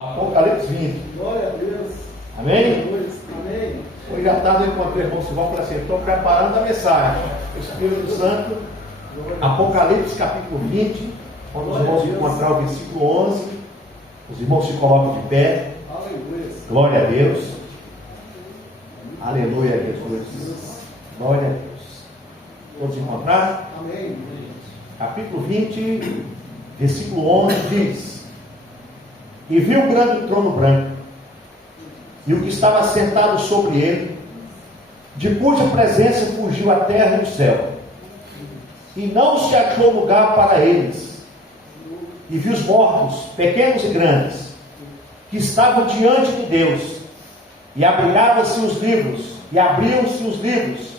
Apocalipse 20. Glória a Deus. Amém? Amém. Hoje à tarde eu encontrei o irmão Simão e falei assim: estou preparando a mensagem. O Espírito Santo, Apocalipse capítulo 20, quando os irmãos encontrar o versículo 11, os irmãos se colocam de pé. Aleluia. Glória a Deus. Aleluia a Jesus. Glória a Deus. Todos encontraram? Amém. Capítulo 20, versículo 11 diz: E vi um grande trono branco, e o que estava sentado sobre ele, de cuja presença fugiu a terra e o céu, e não se achou lugar para eles. E vi os mortos, pequenos e grandes, que estavam diante de Deus, e abriram-se os livros, e abriam-se os livros,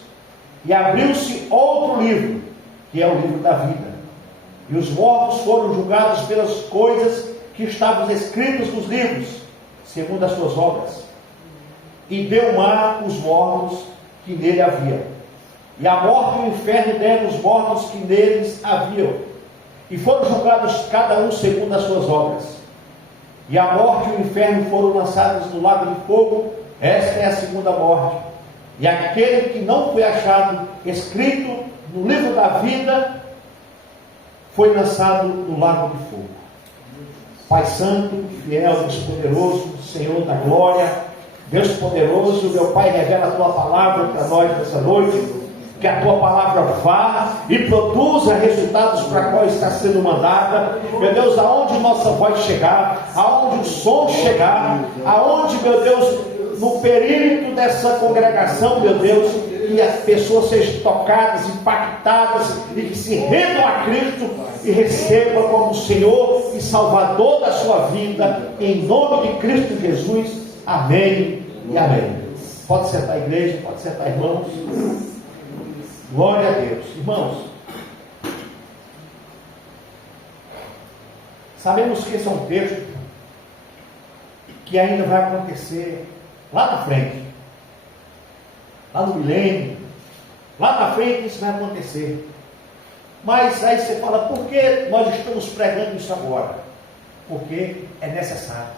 e abriu-se outro livro, que é o livro da vida. E os mortos foram julgados pelas coisas que estavam escritas nos livros, segundo as suas obras. E deu mar os mortos que nele havia. E a morte e o inferno deram os mortos que neles haviam. E foram julgados cada um segundo as suas obras. E a morte e o inferno foram lançados no lago de fogo. Esta é a segunda morte. E aquele que não foi achado escrito no livro da vida foi lançado no lago de fogo. Pai Santo, fiel, Deus poderoso, Senhor da glória, Deus poderoso, meu Pai, revela a Tua palavra para nós nessa noite, que a Tua palavra vá e produza resultados para qual está sendo mandada. Meu Deus, aonde nossa voz chegar, aonde o som chegar, aonde, meu Deus, no perímetro dessa congregação, meu Deus, que as pessoas sejam tocadas, impactadas e que se rendam a Cristo e recebam como Senhor e Salvador da sua vida, em nome de Cristo Jesus. Amém e amém. Pode sentar, igreja, pode sentar, irmãos. Glória a Deus. Irmãos, sabemos que esse é um texto que ainda vai acontecer lá na frente, lá no milênio, lá na frente isso vai acontecer. Mas aí você fala: por que nós estamos pregando isso agora? Porque é necessário.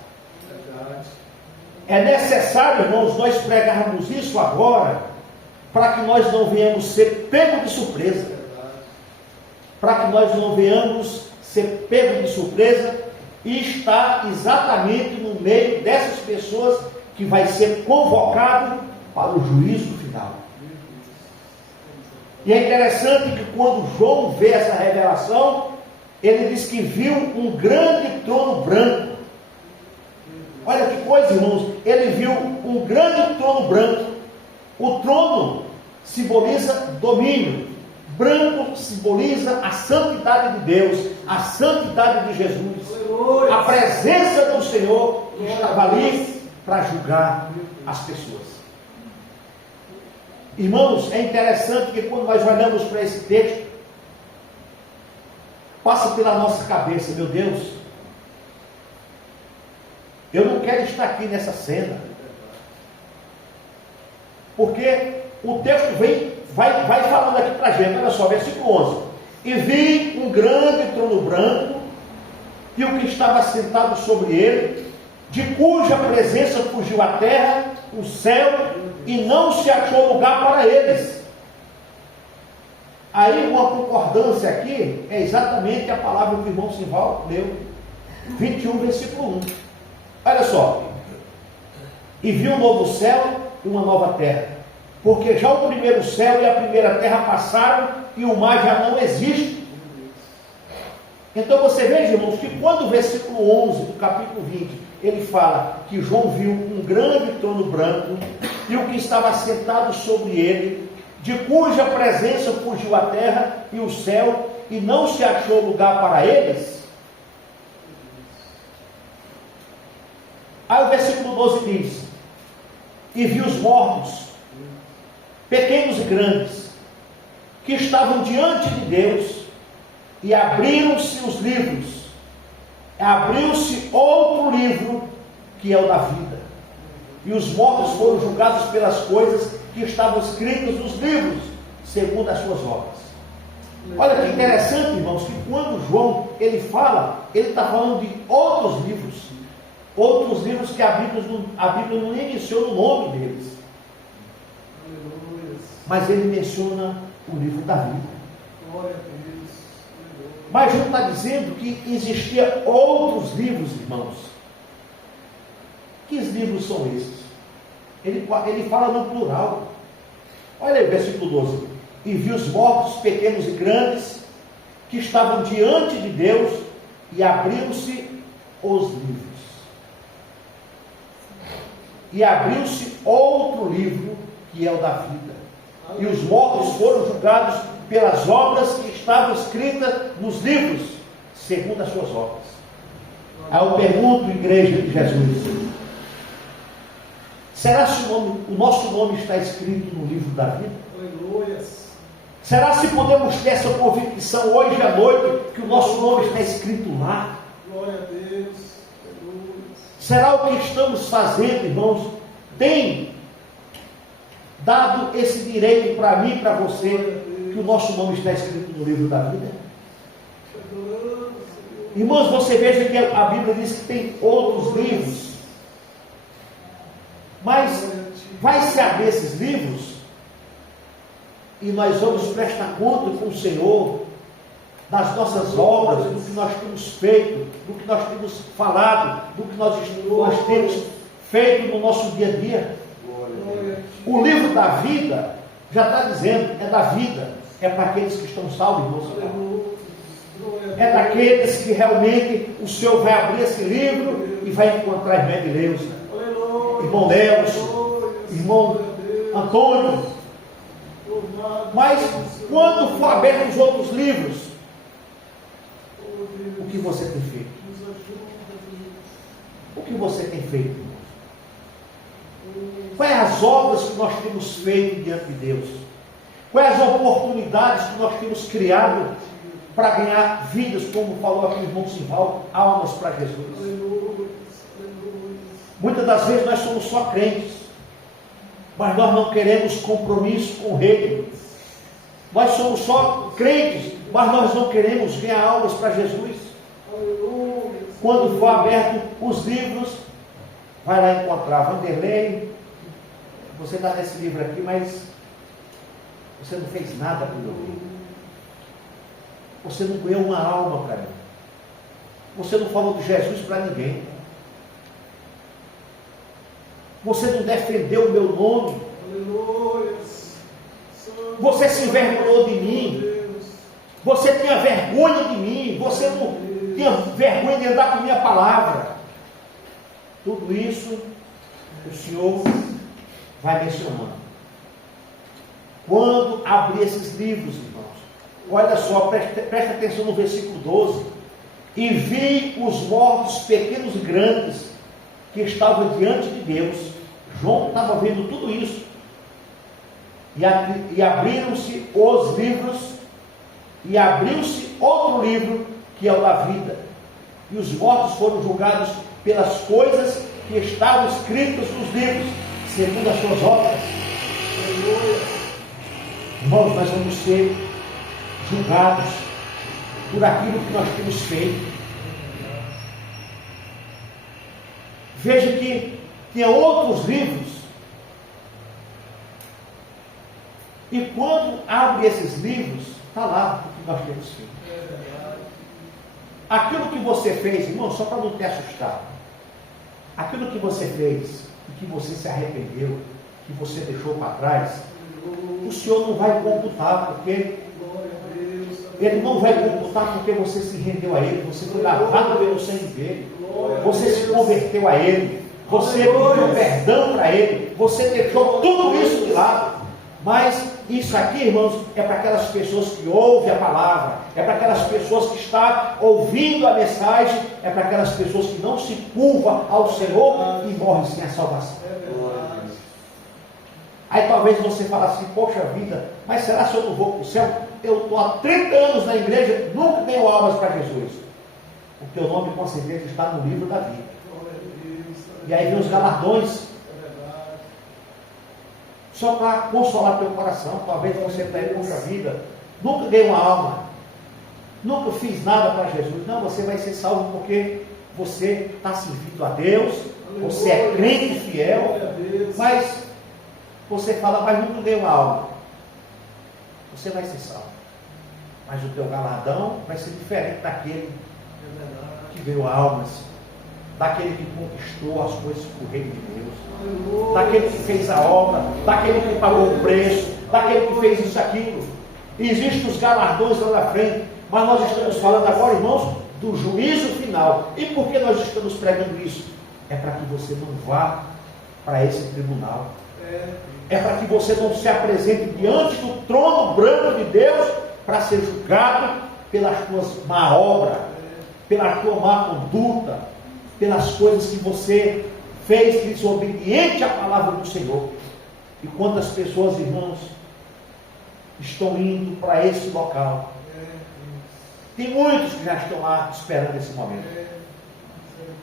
É necessário, irmãos, nós pregarmos isso agora, para que nós não venhamos ser pegos de surpresa. Para que nós não venhamos ser pegos de surpresa e estar exatamente no meio dessas pessoas que vai ser convocado para o juízo final. E é interessante que quando João vê essa revelação, ele diz que viu um grande trono branco. Olha que coisa, irmãos, ele viu um grande trono branco. O trono simboliza domínio, branco simboliza a santidade de Deus, a santidade de Jesus, a presença do Senhor que estava ali para julgar as pessoas. Irmãos, é interessante que quando nós olhamos para esse texto, passa pela nossa cabeça: meu Deus, eu não quero estar aqui nessa cena, porque o texto vai falando aqui para a gente. Olha só, versículo 11: E vi um grande trono branco, e o que estava sentado sobre ele, de cuja presença fugiu a terra, o céu, e não se achou lugar para eles. Aí uma concordância aqui é exatamente a palavra que o irmão Simval leu, 21, versículo 1. Olha só: E viu um novo céu e uma nova terra, porque já o primeiro céu e a primeira terra passaram, e o mar já não existe. Então você veja, irmãos, que quando o versículo 11 do capítulo 20, ele fala que João viu um grande trono branco, e o que estava sentado sobre ele, de cuja presença fugiu a terra e o céu, e não se achou lugar para eles. Aí o versículo 12 diz: E vi os mortos, pequenos e grandes, que estavam diante de Deus, e abriram-se os livros. Abriu-se outro livro, que é o da vida. E os mortos foram julgados pelas coisas que estavam escritas nos livros, segundo as suas obras. Olha que interessante, irmãos, que quando João ele fala, ele está falando de outros livros. Outros livros que a Bíblia não nem menciona o nome deles. Aleluia. Mas ele menciona o livro da vida. Glória a Deus. Aleluia. Mas João está dizendo que existia outros livros, irmãos. Que livros são esses? Ele fala no plural. Olha aí o versículo 12. E viu os mortos, pequenos e grandes, que estavam diante de Deus, e abriu-se os livros. E abriu-se outro livro, que é o da vida. E os mortos foram julgados pelas obras que estavam escritas nos livros, segundo as suas obras. Aí eu pergunto, igreja de Jesus, será se o nosso nome está escrito no livro da vida? Aleluia. Será se podemos ter essa convicção hoje à noite, que o nosso nome está escrito lá? Glória a Deus. Aleluia. Será o que estamos fazendo, irmãos, tem dado esse direito para mim e para você, que o nosso nome está escrito no livro da vida? Irmãos, você veja que a Bíblia diz que tem outros livros, mas vai se abrir esses livros e nós vamos prestar conta com o Senhor das nossas obras, do que nós temos feito, do que nós temos falado, do que nós temos feito no nosso dia a dia. O livro da vida já está dizendo, é da vida, é para aqueles que estão salvos, irmãos. É daqueles que realmente o Senhor vai abrir esse livro e vai encontrar irmã Edileuza, irmão Nelson, irmão Antônio. Mas quando for aberto os outros livros, o que você tem feito? O que você tem feito, irmãos? Quais as obras que nós temos feito diante de Deus? Quais as oportunidades que nós temos criado para ganhar vidas, como falou aqui o irmão Simval, almas para Jesus? Muitas das vezes nós somos só crentes, mas nós não queremos compromisso com o reino. Nós somos só crentes, mas nós não queremos ganhar almas para Jesus. Quando for aberto os livros, vai lá encontrar Vanderlei. Você está nesse livro aqui, mas você não fez nada para meu filho. Você não ganhou uma alma para mim. Você não falou de Jesus para ninguém. Você não defendeu o meu nome. Você se envergonhou de mim. Você tinha vergonha de mim. Você não tinha vergonha de andar com a minha palavra. Tudo isso o Senhor vai mencionando. Quando abrir esses livros, irmãos, olha só, presta atenção no versículo 12. E vi os mortos, pequenos e grandes, que estavam diante de Deus. João estava vendo tudo isso. E abriram-se os livros, e abriu-se outro livro, que é o da vida. E os mortos foram julgados pelas coisas que estavam escritas nos livros, segundo as suas obras. Irmãos, nós vamos ser julgados por aquilo que nós temos feito. Veja que tinha outros livros, e quando abre esses livros, está lá o que nós temos feito. Aquilo que você fez, irmão, só para não te assustar, aquilo que você fez, e que você se arrependeu, que você deixou para trás, o Senhor não vai computar, porque Ele não vai computar porque você se rendeu a Ele, você foi lavado pelo sangue dele, você se converteu a Ele, você pediu perdão para Ele, você deixou tudo isso de lado. Mas isso aqui, irmãos, é para aquelas pessoas que ouvem a palavra, é para aquelas pessoas que estão ouvindo a mensagem, é para aquelas pessoas que não se curvam ao Senhor e morrem sem a salvação. Aí talvez você fale assim, poxa vida, mas será que eu não vou para o céu? Eu estou há 30 anos na igreja, nunca tenho almas para Jesus. O teu nome com certeza está no livro da vida. E aí vem os galardões. Só para consolar teu coração. Talvez você está aí, poxa vida, nunca dei uma alma, nunca fiz nada para Jesus. Não, você vai ser salvo porque você está servindo a Deus, você é crente fiel, mas você fala, mas não ganhei uma alma. Você vai ser salvo. Mas o teu galardão vai ser diferente daquele que ganhou almas, daquele que conquistou as coisas para o reino de Deus, daquele que fez a obra, daquele que pagou o preço, daquele que fez isso, aquilo. Existem os galardões lá na frente, mas nós estamos falando agora, irmãos, do juízo final. E por que nós estamos pregando isso? É para que você não vá para esse tribunal. É para que você não se apresente diante do trono branco de Deus para ser julgado pelas tuas má obras, pela tua má conduta, pelas coisas que você fez desobediente à palavra do Senhor. E quantas pessoas, irmãos, estão indo para esse local? Tem muitos que já estão lá esperando esse momento.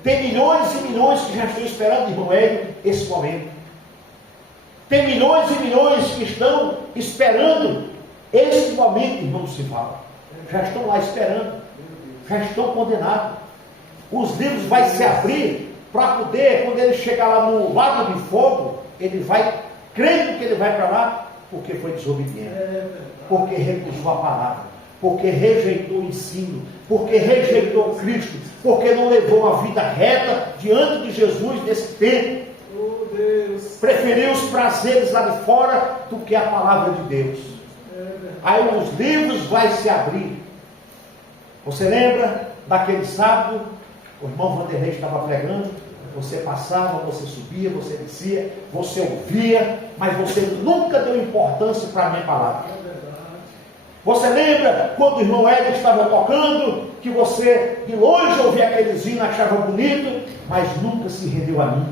Tem milhões e milhões que já estão esperando, irmão Hélio, esse momento. Tem milhões e milhões que estão esperando esse momento, irmão Sival. Já estão lá esperando. Já estão condenados. Os livros vão se abrir para poder, quando ele chegar lá no lago de fogo, ele vai, crendo que ele vai para lá, porque foi desobediente. Porque recusou a palavra. Porque rejeitou o ensino. Porque rejeitou Cristo. Porque não levou uma vida reta diante de Jesus nesse tempo. Preferiu os prazeres lá de fora do que a palavra de Deus. Aí os livros vão se abrir. Você lembra daquele sábado? O irmão Vanderlei estava pregando. Você passava, você subia, você descia, você ouvia, mas você nunca deu importância para a minha palavra. Você lembra quando o irmão Hélio estava tocando, que você de longe ouvia aquele hino, achava bonito, mas nunca se rendeu a mim?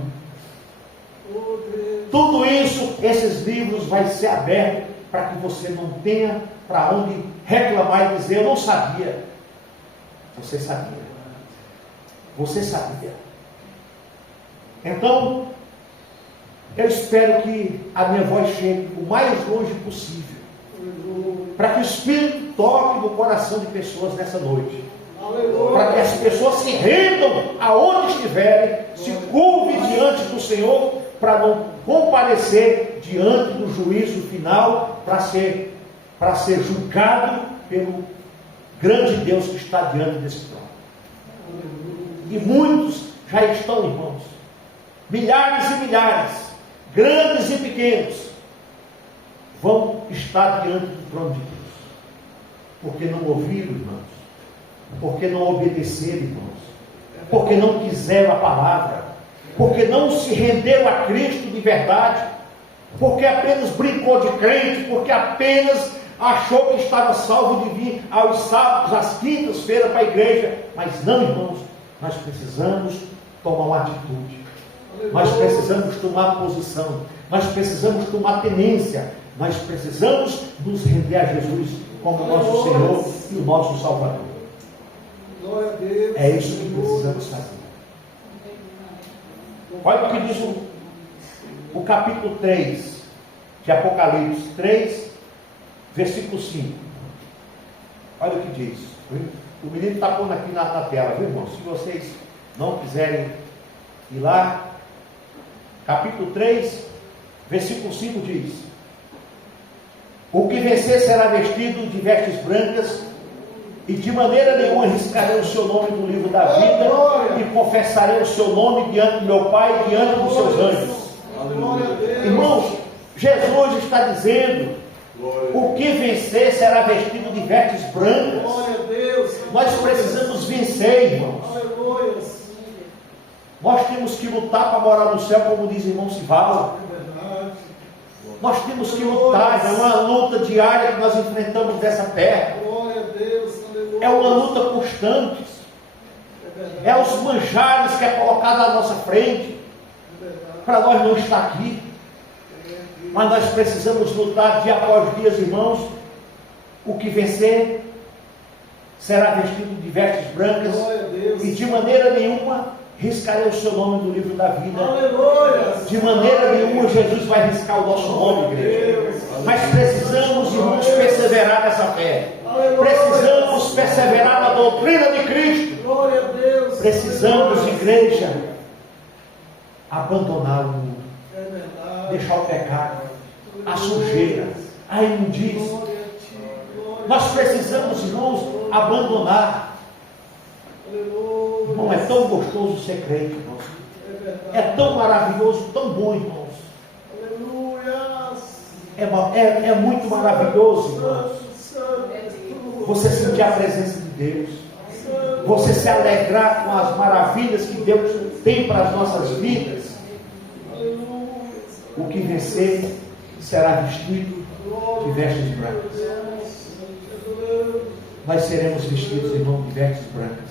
Tudo isso, esses livros vai ser abertos para que você não tenha para onde reclamar e dizer, eu não sabia. Você sabia. Você sabia. Então, eu espero que a minha voz chegue o mais longe possível, para que o Espírito toque no coração de pessoas nessa noite. Para que as pessoas se rendam aonde estiverem, se curvem diante do Senhor, para não comparecer diante do juízo final, para ser julgado pelo grande Deus que está diante desse trono. E muitos já estão, irmãos, milhares e milhares, grandes e pequenos, vão estar diante do trono de Deus, porque não ouviram, irmãos, porque não obedeceram, irmãos, porque não quiseram a palavra, porque não se renderam a Cristo de verdade, porque apenas brincou de crente, porque apenas achou que estava salvo de vir aos sábados, às quintas-feiras para a igreja. Mas não, irmãos, nós precisamos tomar uma atitude, nós precisamos tomar posição, nós precisamos tomar tenência, nós precisamos nos render a Jesus como nosso Senhor e o nosso Salvador. É isso que precisamos fazer. Olha o que diz o capítulo 3 de Apocalipse 3, versículo 5. Olha o que diz. O menino está pondo aqui na tela, viu, irmão? Se vocês não quiserem ir lá, capítulo 3, versículo 5 diz: o que vencer será vestido de vestes brancas, e de maneira nenhuma riscarei o seu nome do livro da vida, e confessarei o seu nome diante do meu Pai e diante dos seus anjos. Irmãos, Jesus está dizendo: o que vencer será vestido de vestes brancas. Nós precisamos vencer, irmãos. Nós temos que lutar para morar no céu, como diz o irmão Sival. Nós temos que lutar, é uma luta diária que nós enfrentamos dessa terra. É uma luta constante. É os manjares que é colocado à nossa frente, para nós não estar aqui. Mas nós precisamos lutar dia após dia, irmãos. O que vencer será vestido de vestes brancas, e de maneira nenhuma riscarei o seu nome do livro da vida. De maneira nenhuma Jesus vai riscar o nosso nome, igreja. Mas precisamos, irmãos, perseverar nessa fé. Precisamos perseverar na doutrina de Cristo. Precisamos, igreja, abandonar o mundo, É verdade. deixar o pecado, a sujeira, a imundície. Glória a ti, glória Nós precisamos, irmãos, abandonar. Aleluia. Irmão, é tão gostoso ser crente, irmãos. É verdade. É tão maravilhoso, tão bom, irmãos. Aleluia. É muito maravilhoso, irmãos. Santo. Você sentir a presença de Deus. Você se alegrar com as maravilhas que Deus tem para as nossas vidas. Aleluia. O que vencer será vestido de vestes brancas. Nós seremos vestidos, irmão, de vestes brancas.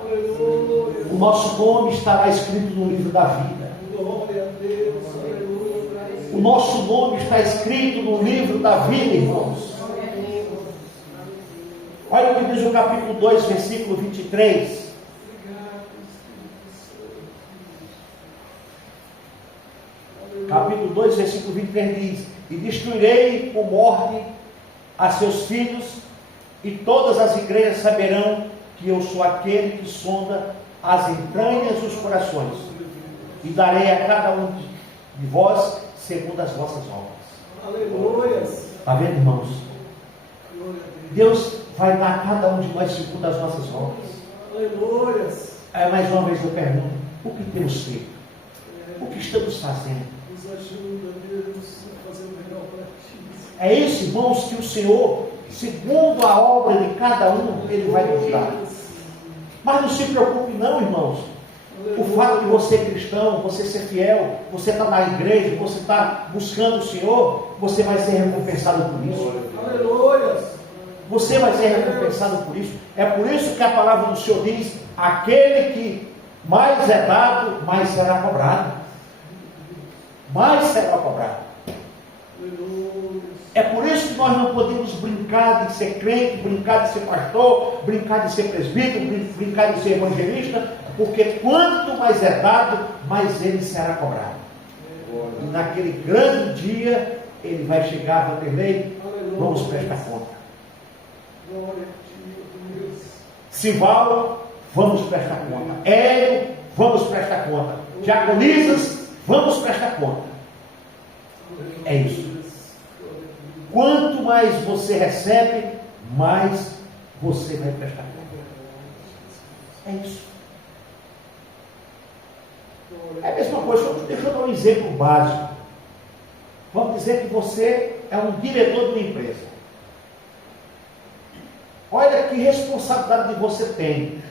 Aleluia. O nosso nome estará escrito no livro da vida. Glória a Deus. Aleluia. O nosso nome está escrito no livro da vida, irmãos. Olha o que diz o capítulo 2, versículo 23. Capítulo 2, versículo 23 diz: E destruirei com morte a seus filhos, e todas as igrejas saberão que eu sou aquele que sonda as entranhas dos corações, e darei a cada um de vós segundo as vossas obras. Aleluia. Está vendo, irmãos? Glória a Deus vai dar a cada um de nós segundo as nossas obras. Deus. Aleluia. Aí mais uma vez eu pergunto: o que temos feito? O que estamos fazendo? Nos ajuda, Deus, a fazer o melhor para ti. É isso, irmãos, que o Senhor, segundo a obra de cada um, Ele vai nos dar. Mas não se preocupe não, irmãos. O fato de você ser cristão, você ser fiel, você está na igreja, você está buscando o Senhor, você vai ser recompensado por isso. Aleluia. Você vai ser recompensado por isso. É por isso que a palavra do Senhor diz: aquele que mais é dado, mais será cobrado. Mais será cobrado. Aleluia. É por isso que nós não podemos brincar de ser crente, brincar de ser pastor, brincar de ser presbítero, brincar de ser evangelista, porque quanto mais é dado, mais ele será cobrado. E naquele grande dia, ele vai chegar, Vanderlei, vamos prestar conta. Glória a ti, Deus. Sival, vamos prestar conta. Hélio, vamos prestar conta. Diaconisas, vamos prestar conta. É isso. Quanto mais você recebe, mais você vai prestar conta. É isso. É a mesma coisa. Deixa eu dar um exemplo básico. Vamos dizer que você é um diretor de uma empresa. Olha que responsabilidade você tem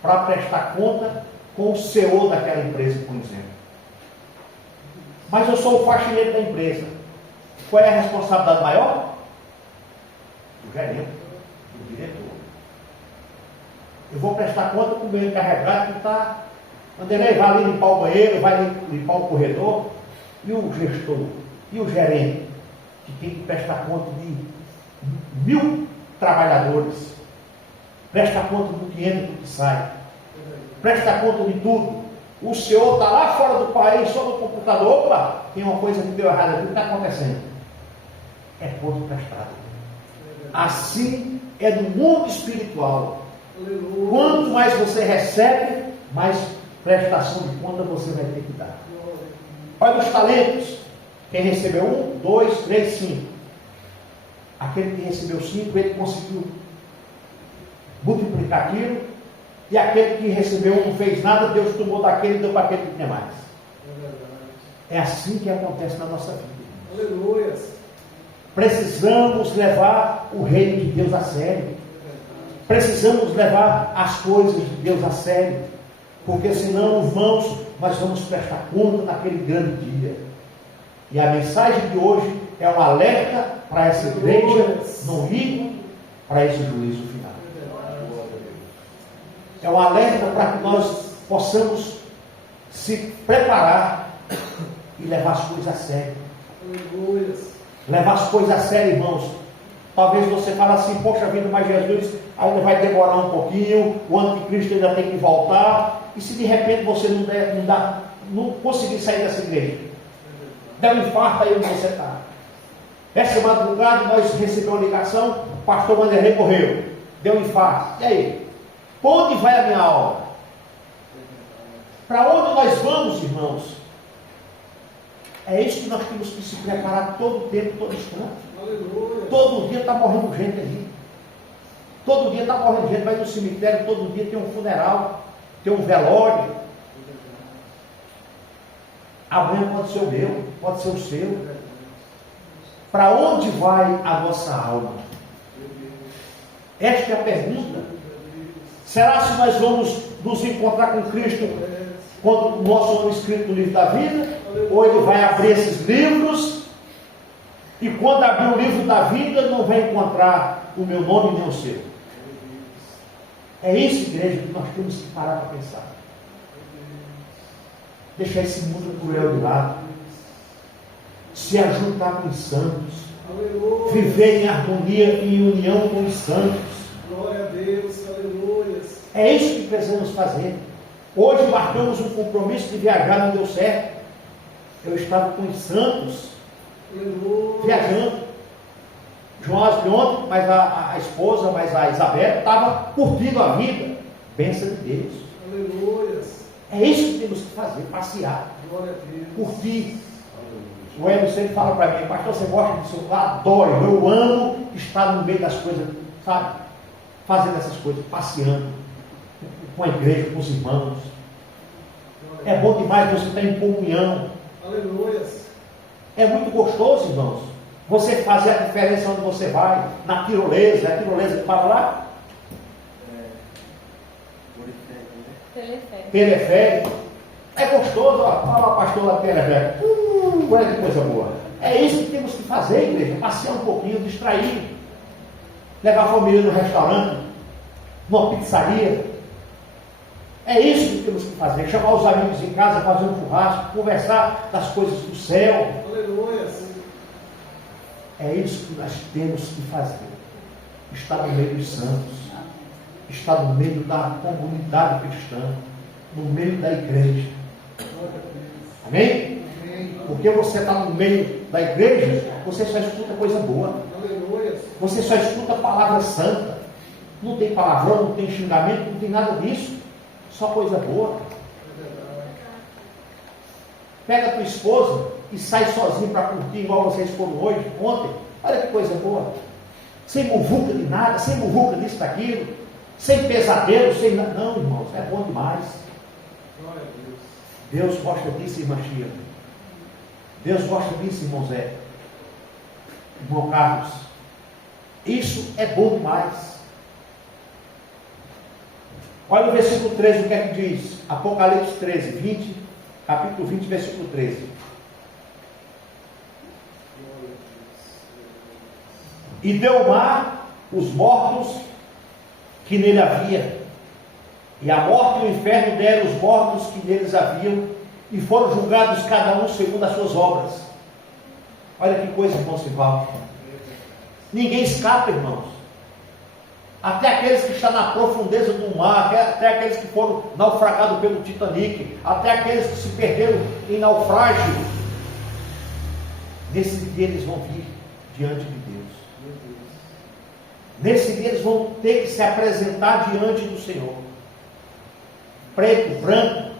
para prestar conta com o CEO daquela empresa, por exemplo. Mas eu sou o faxineiro da empresa. Qual é a responsabilidade maior? Do gerente, do diretor. Eu vou prestar conta com o meu encarregado que está. Vanderlei vai ali limpar o banheiro, vai limpar o corredor. E o gestor, e o gerente, que tem que prestar conta de 1000 trabalhadores. Presta conta do que entra e do que sai. Presta conta de tudo. O senhor está lá fora do país, só no computador. Opa, tem uma coisa que deu errado aqui, o que está acontecendo? É conta prestada. Assim é no mundo espiritual. Aleluia. Quanto mais você recebe, mais prestação de conta você vai ter que dar. Olha os talentos. Quem recebeu 1, 2, 3, 5. Aquele que recebeu 5, ele conseguiu multiplicar aquilo. E aquele que recebeu 1 não fez nada, Deus tomou daquele e deu para aquele que tem mais. É assim que acontece na nossa vida. Aleluia. Precisamos levar o reino de Deus a sério. Precisamos levar as coisas de Deus a sério. Porque senão, irmãos, nós vamos prestar conta naquele grande dia. E a mensagem de hoje é um alerta para essa igreja não ir para esse juízo final. É um alerta para que nós possamos se preparar e levar as coisas a sério. Aleluia. Levar as coisas a sério, irmãos. Talvez você fale assim: poxa vida, mas Jesus ainda vai demorar um pouquinho, o anticristo ainda tem que voltar. E se de repente você não conseguir sair dessa igreja, der um infarto aí onde você está. Essa madrugada nós recebemos uma ligação: o pastor Vanderlei morreu, deu um infarto. E aí? Para onde vai a minha alma? Para onde nós vamos, irmãos? É isso que nós temos que se preparar todo o tempo, todo instante. Aleluia. Todo dia está morrendo gente ali. Todo dia está morrendo gente, vai no cemitério, todo dia tem um funeral, tem um velório. Amanhã pode ser o meu, pode ser o seu. Para onde vai a nossa alma? Esta é a pergunta. Será se nós vamos nos encontrar com Cristo quando o nosso nome escrito no livro da vida? Ou ele vai abrir esses livros e quando abrir o livro da vida não vai encontrar o meu nome nem o seu? É isso, igreja, que nós temos que parar para pensar. Deixar esse mundo cruel de lado. Se ajuntar com os santos. Aleluia. Viver em harmonia e em união com os santos. Glória a Deus, aleluia. É isso que precisamos fazer. Hoje marcamos um compromisso de viajar, não deu certo. Eu estava com os santos Aleluia. viajando. João Asbe ontem, mas a esposa, mas a Isabel, estava curtindo a vida. Bênção de Deus. Aleluia. É isso que temos que fazer, passear, Glória a Deus. curtir. O Hélio sempre fala para mim, pastor, você gosta disso? Eu adoro, eu amo estar no meio das coisas, sabe? Fazendo essas coisas, passeando com a igreja, com os irmãos. É bom demais você estar em comunhão. Aleluia. É muito gostoso, irmãos, você fazer a diferença onde você vai, na tirolesa, é a tirolesa que fala lá? Teleférico. É gostoso, ó, fala o pastor lá teleférico. Olha que coisa boa. É isso que temos que fazer, igreja, passear um pouquinho, distrair. Levar a família no restaurante, numa pizzaria. É isso que temos que fazer. Chamar os amigos em casa, fazer um churrasco, conversar das coisas do céu. Aleluia. É isso que nós temos que fazer. Estar no meio dos santos. Estar no meio da comunidade cristã. No meio da igreja. Amém? Porque você está no meio da igreja, você só escuta coisa boa. Aleluia. Você só escuta a palavra santa. Não tem palavrão, não tem xingamento, não tem nada disso. Só coisa boa. Pega a tua esposa e sai sozinho para curtir, igual vocês foram hoje, ontem. Olha que coisa boa. Sem muvuca de nada, sem muvuca disso, daquilo. Sem pesadelo, sem nada. Não, irmãos, é bom demais. Glória a Deus. Deus gosta disso, irmã Chia. Deus gosta disso, irmão Zé. Irmão Carlos. Isso é bom demais. Olha o versículo 13, o que é que diz? Apocalipse 13, 20, capítulo 20, versículo 13. E deu o mar os mortos que nele havia, e a morte e o inferno deram os mortos que neles haviam, e foram julgados cada um segundo as suas obras. Olha que coisa, irmão Sivaldo. Ninguém escapa, irmãos. Até aqueles que estão na profundeza do mar, até aqueles que foram naufragados pelo Titanic, até aqueles que se perderam em naufrágio, nesse dia eles vão vir diante de Deus. Nesse dia eles vão ter que se apresentar diante do Senhor. Preto, branco,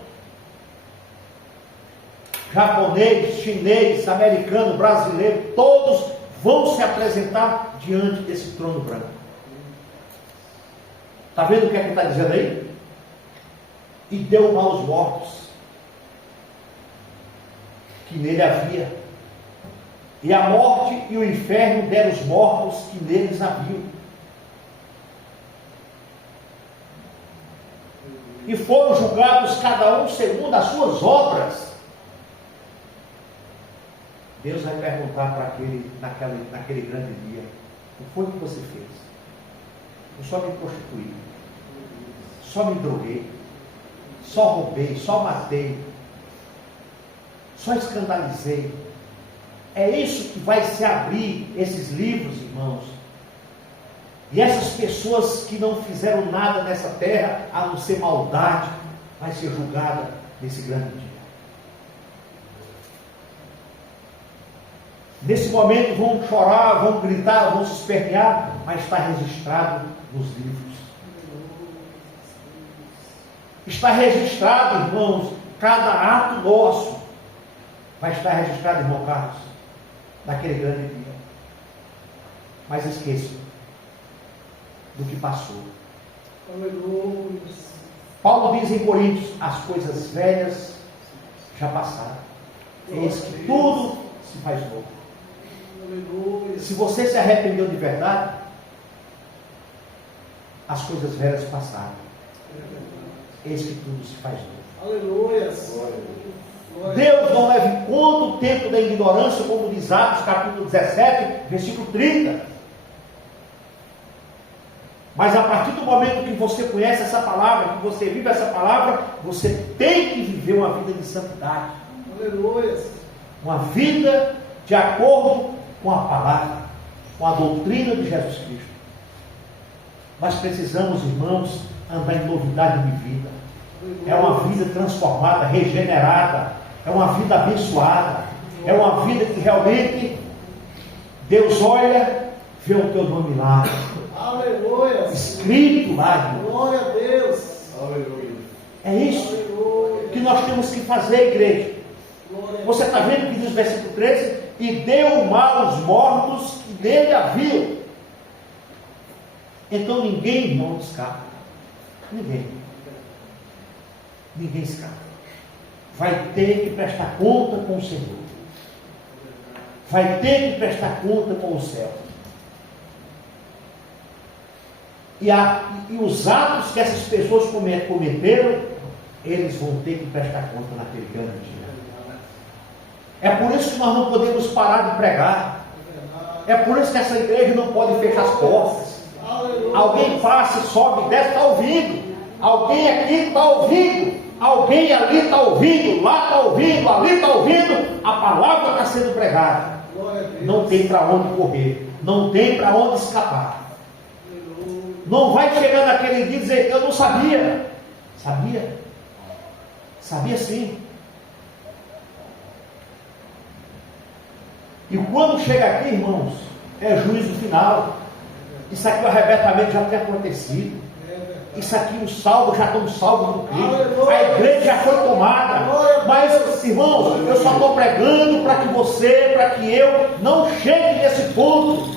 japonês, chinês, americano, brasileiro, todos vão se apresentar diante desse trono branco. Está vendo o que é que está dizendo aí? E deu mal aos mortos que nele havia, e a morte e o inferno deram os mortos que neles haviam, e foram julgados cada um segundo as suas obras. Deus vai perguntar para naquele grande dia: o que foi que você fez? Eu só me prostituí, só me droguei, só roubei, só matei, só escandalizei. É isso que vai se abrir esses livros, irmãos. E essas pessoas que não fizeram nada nessa terra, a não ser maldade, vai ser julgada nesse grande dia. Nesse momento vão chorar, vão gritar, vão se espernear, mas está registrado nos livros. Está registrado, irmãos, cada ato nosso vai estar registrado, irmão Carlos, naquele grande dia. Mas esqueça do que passou. Aleluia. Paulo diz em Coríntios: as coisas velhas já passaram. Eis que tudo se faz novo. Aleluia. Se você se arrependeu de verdade, as coisas velhas passaram. Eis que tudo se faz novo. Aleluia. Deus não leva em conta o tempo da ignorância, como diz Atos capítulo 17, versículo 30. Mas a partir do momento que você conhece essa palavra, que você vive essa palavra, você tem que viver uma vida de santidade. Aleluia. Uma vida de acordo com a palavra, com a doutrina de Jesus Cristo. Nós precisamos, irmãos, andar em novidade de vida. É uma vida transformada, regenerada. É uma vida abençoada. É uma vida que realmente Deus olha, vê o teu nome lá. Aleluia. Escrito lá, irmão. Glória a Deus. Aleluia. É isso Aleluia. que nós temos que fazer, igreja. Glória a Você está vendo que diz o versículo 13? E deu mal aos mortos que nele haviam. Então ninguém, irmão, escapa. Ninguém. Ninguém escapa. Vai ter que prestar conta com o Senhor. Vai ter que prestar conta com o céu. E os atos que essas pessoas cometeram, eles vão ter que prestar conta naquele grande dia. É por isso que nós não podemos parar de pregar. É por isso que essa igreja não pode fechar as portas. Alguém passa, sobe, desce, está ouvindo. Alguém aqui está ouvindo. Alguém ali está ouvindo. Lá está ouvindo, ali está ouvindo. A palavra está sendo pregada. Não tem para onde correr. Não tem para onde escapar. Não vai chegar naquele dia e dizer: eu não sabia. Sabia? Sabia sim. E quando chega aqui, irmãos, é juízo final. Isso aqui o arrebatamento já tem acontecido. Isso aqui os salvos já estão salvos no Cristo. A igreja já foi tomada. Mas, irmãos, eu só estou pregando para que você, para que eu não chegue nesse ponto.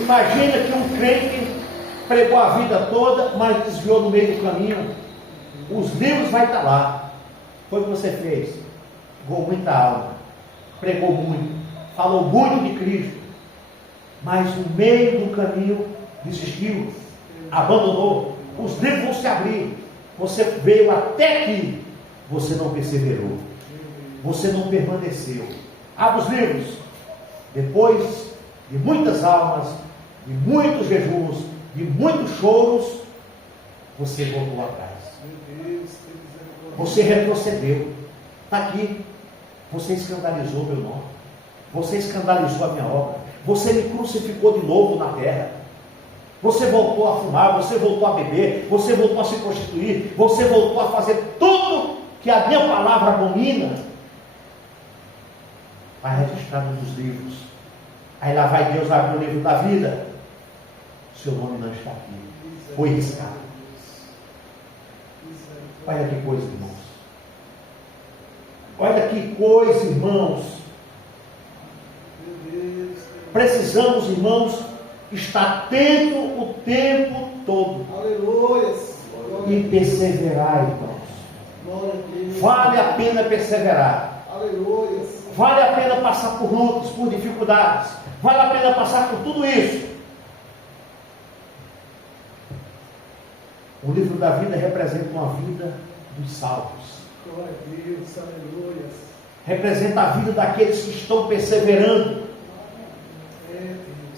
Imagina que um crente pregou a vida toda, mas desviou no meio do caminho. Os livros vão estar lá. Foi o que você fez. Pegou muita alma, pregou muito, falou muito de Cristo, mas no meio do caminho desistiu, abandonou. Os livros vão se abrir. Você veio até aqui, você não perseverou, você não permaneceu. Abre os livros. Depois de muitas almas, de muitos jejuns, de muitos choros, você voltou atrás. Você retrocedeu. Está aqui. Você escandalizou meu nome. Você escandalizou a minha obra. Você me crucificou de novo na terra. Você voltou a fumar, você voltou a beber, você voltou a se prostituir, você voltou a fazer tudo que a minha palavra abomina. Está registrado nos livros. Aí lá vai Deus abrir o livro da vida. Seu nome não está aqui. Foi riscado. Olha que coisa, irmãos. Olha que coisa, irmãos. Precisamos, irmãos, estar atento o tempo todo. Aleluia. E perseverar, irmãos. Vale a pena perseverar. Aleluia. Vale a pena passar por lutas, por dificuldades. Vale a pena passar por tudo isso. O livro da vida representa uma vida dos salvos. Glória a Deus, aleluia. Representa a vida daqueles que estão perseverando,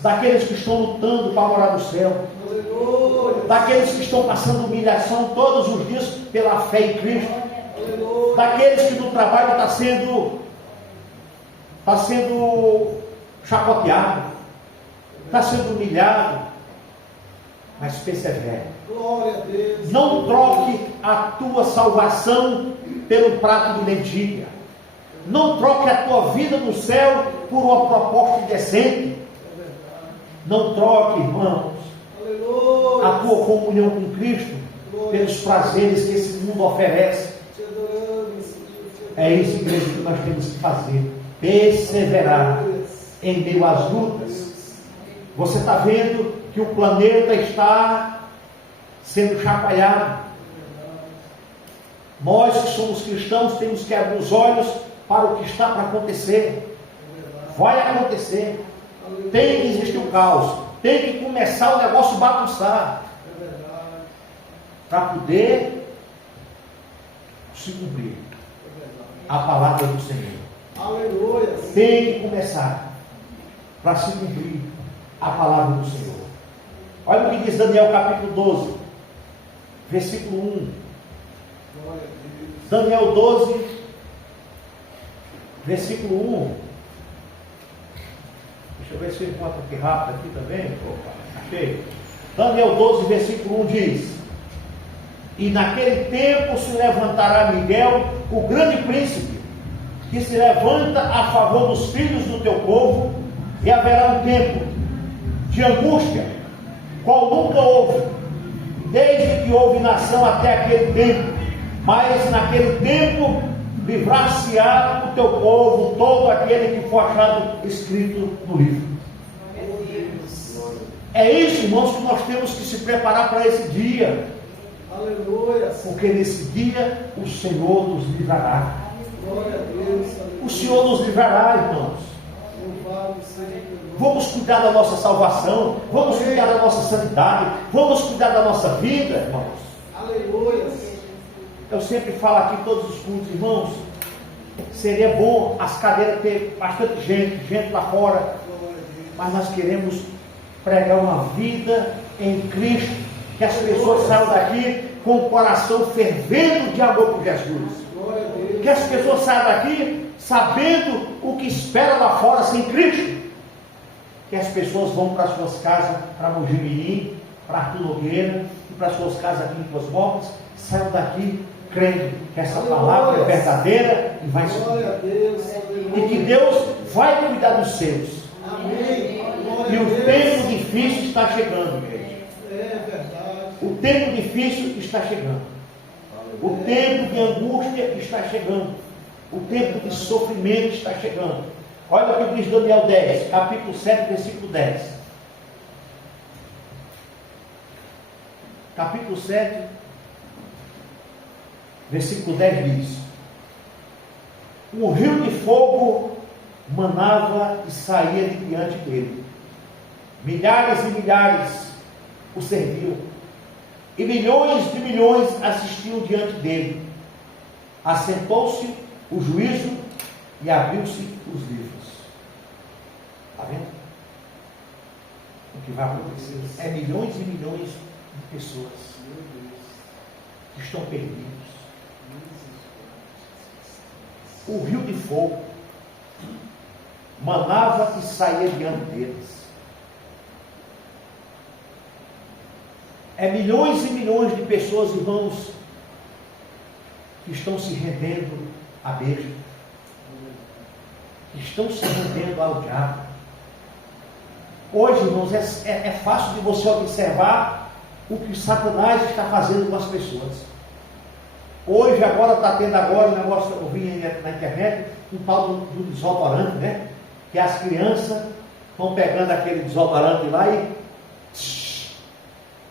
daqueles que estão lutando para morar no céu, Aleluia. daqueles que estão passando humilhação todos os dias pela fé em Cristo, Aleluia. daqueles que no trabalho está sendo chacoteado, está sendo humilhado, mas persevere. Glória a Deus. Não troque a tua salvação pelo prato de lentilha. Não troque a tua vida no céu por uma proposta indecente. Não troque, irmãos, Aleluia. a tua comunhão com Cristo pelos prazeres que esse mundo oferece. Te adoramos, Senhor. É isso, igreja, que nós temos que fazer. Perseverar em meio às lutas. Você está vendo que o planeta está sendo chacoalhado. Nós que somos cristãos temos que abrir os olhos para o que está para acontecer. Vai acontecer. Tem que existir o caos. Tem que começar o negócio a bagunçar. Para poder se cumprir a palavra do Senhor. Aleluia. Tem que começar para se cumprir a palavra do Senhor. Olha o que diz Daniel capítulo 12, versículo 1. Glória a Deus. Daniel 12, versículo 1. Deixa eu ver se eu encontro aqui rápido aqui também. Opa, achei. Daniel 12, versículo 1 diz: E naquele tempo se levantará Miguel, o grande príncipe, que se levanta a favor dos filhos do teu povo, e haverá um tempo de angústia, qual nunca houve, desde que houve nação até aquele tempo. Mas naquele tempo livrar-se-á o teu povo, todo aquele que for achado escrito no livro. É isso, irmãos, que nós temos que se preparar para esse dia. Aleluia. Porque nesse dia o Senhor nos livrará. Glória a Deus. O Senhor nos livrará, irmãos. Louvado seja. Vamos cuidar da nossa salvação. Vamos cuidar da nossa santidade. Vamos cuidar da nossa vida, irmãos. Aleluia. Eu sempre falo aqui em todos os cultos, irmãos. Seria bom as cadeiras ter bastante gente lá fora. Mas nós queremos pregar uma vida em Cristo. Que as pessoas saiam daqui com o coração fervendo de amor por Jesus. Que as pessoas saiam daqui sabendo o que espera lá fora sem Cristo. Que as pessoas vão para suas casas, para Mojimirim, para Arthur Nogueira e para suas casas aqui em Duas Mortes, saiam daqui crendo que essa palavra é verdadeira e vai se cumprir. E que Deus vai cuidar dos seus. Amém. E o tempo difícil está chegando, igreja. É verdade. O tempo difícil está chegando. O tempo de angústia está chegando. O tempo de sofrimento está chegando. Olha o que diz Daniel 10, capítulo 7, versículo 10. Capítulo 7, versículo 10 diz: Um rio de fogo manava e saía de diante dele. Milhares e milhares o serviam. E milhões de milhões assistiam diante dele. Assentou-se o juízo e abriu-se os livros. Está vendo? O que vai acontecer é milhões e milhões de pessoas que estão perdidos. O rio de fogo manava e saía diante deles. É milhões e milhões de pessoas, irmãos, que estão se rendendo à besta, que estão se rendendo ao diabo. Hoje, irmãos, é fácil de você observar o que Satanás está fazendo com as pessoas. Hoje, agora está tendo um negócio, eu vi na internet, um tal do desodorante, né? Que as crianças estão pegando aquele desodorante lá e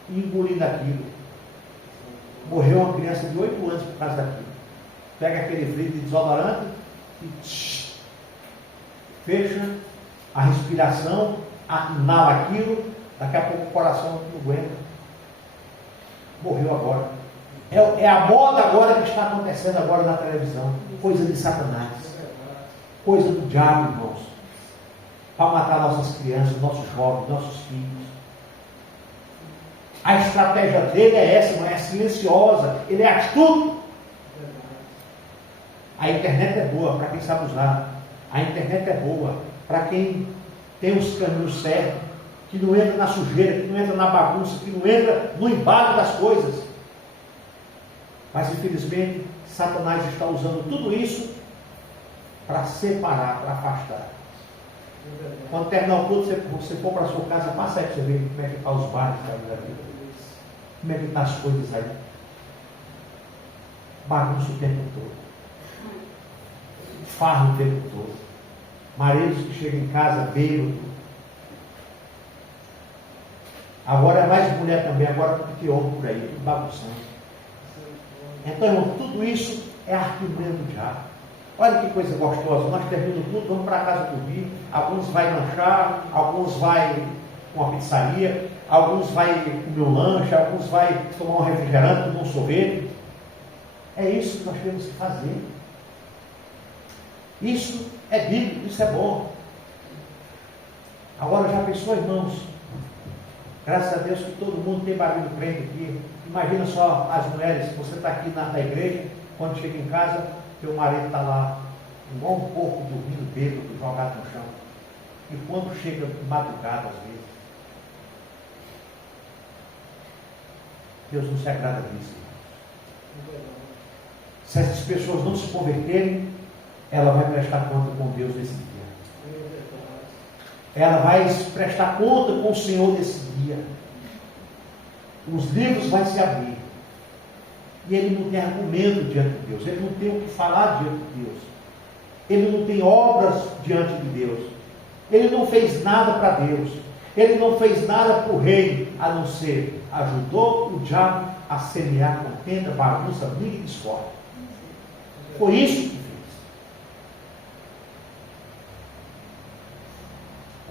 engolindo aquilo. Morreu uma criança de 8 anos por causa daquilo. Pega aquele vidro de desodorante e fecha a respiração, inala aquilo, daqui a pouco o coração não aguenta. Morreu agora. É a moda agora que está acontecendo agora na televisão. Coisa de Satanás. Coisa do diabo, irmãos. Para matar nossas crianças, nossos jovens, nossos filhos. A estratégia dele é essa, mas é silenciosa. Ele é astuto. A internet é boa para quem sabe usar. A internet é boa para quem tem os caminhos certos, que não entra na sujeira, que não entra na bagunça, que não entra no embalo das coisas. Mas infelizmente Satanás está usando tudo isso para separar, para afastar. Quando terminar o culto, você for para a sua casa, passa aí para você ver como é que estão os bares da vida. Como é que estão as coisas aí. bagunça o tempo todo, farra o tempo todo, maridos que chegam em casa bêbado. Agora é mais mulher também, agora do que homem por aí, tudo bagunçando. Então, irmão, tudo isso é artimanha do diabo. Olha que coisa gostosa, nós terminamos tudo, vamos para casa dormir, alguns vão lanchar, alguns vão com uma pizzaria, alguns vão comer um lanche, alguns vão tomar um refrigerante, tomar um sorvete. É isso que nós temos que fazer. Isso é bíblico, isso é bom. Agora já pensou, irmãos? Graças a Deus que todo mundo tem barulho crente aqui. Imagina só as mulheres, você está aqui na igreja, quando chega em casa, teu marido está lá, igual um porco dormindo, bêbado, jogado no chão. E quando chega de madrugada, às vezes, Deus não se agrada disso. Se essas pessoas não se converterem, ela vai prestar conta com Deus nesse dia. Ela vai prestar conta com o Senhor nesse dia. Os livros vão se abrir. E ele não tem argumento diante de Deus. Ele não tem o que falar diante de Deus. Ele não tem obras diante de Deus. Ele não fez nada para Deus. Ele não fez nada para o rei, a não ser ajudou o diabo a semear contenda, bagunça, briga e discórdia. Foi isso que fez.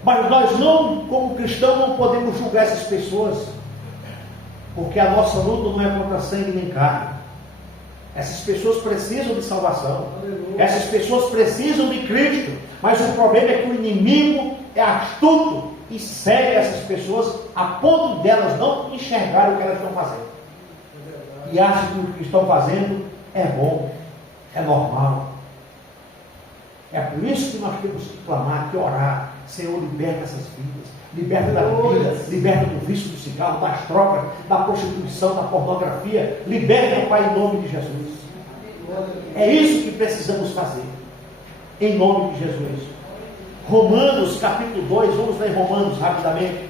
Mas nós não, como cristãos, não podemos julgar essas pessoas, porque a nossa luta não é contra sangue nem carne. Essas pessoas precisam de salvação. Aleluia. Essas pessoas precisam de Cristo. Mas o problema é que o inimigo é astuto e segue essas pessoas a ponto delas não enxergarem o que elas estão fazendo. E acham que o que estão fazendo é bom, é normal. É por isso que nós temos que clamar, que orar. Senhor, liberta essas vidas. Liberta da bebida, liberta do vício do cigarro, das drogas, da prostituição, da pornografia. Liberta, Pai, em nome de Jesus. É isso que precisamos fazer. Em nome de Jesus. Romanos, capítulo 2, vamos ler Romanos rapidamente.